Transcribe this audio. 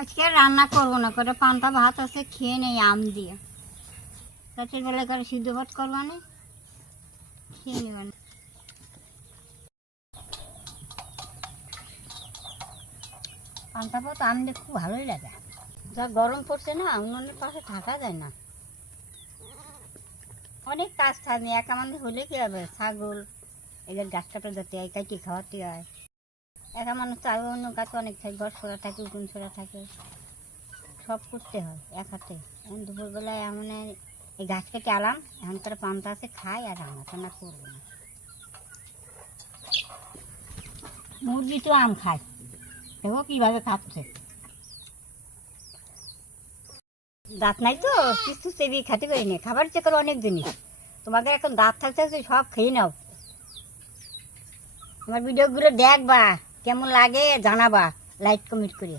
আজকে রান্না করবো না, করে পান্তা ভাত আছে, খেয়ে নেই আম দিয়ে। রাতের বেলা করে সিদ্ধ ভাত করবা না, খেয়ে নেবেন। পান্তা ভাত আম দিয়ে খুব ভালোই লাগে। যা গরম পড়ছে না, উনুনের পাশে থাকা যায় না। অনেক কাজ থাকে, একা মানুষ হলে কি হবে, ছাগল এদের গাছ কাটা যেতে হয়, কাটি খাওয়াতে হয়। একা মানুষ তো আরও অন্য গাছ অনেক থাকে, ঘর ছড়া থাকে, উকুন ছড়া থাকে, সব করতে হয় এক হাতে। এখন দুপুরবেলায় এমন এই গাছ কেটে আলাম, এখন তারা পান্তা আছে, খাই আর রান্না টান্না করবো না। মুরগি তো আম খায়, দেখো কীভাবে খাচ্ছে। দাঁত নাই তো কিছু চেবিয়ে খেতে পারিনি, খাবার চেয়ে করে অনেক জিনিস। তোমাকে এখন দাঁত থাকতে থাকতে সব খেয়ে নাও। আমার ভিডিওগুলো দেখবা, কেমন লাগে জানাবা, লাইক কমেন্ট করে।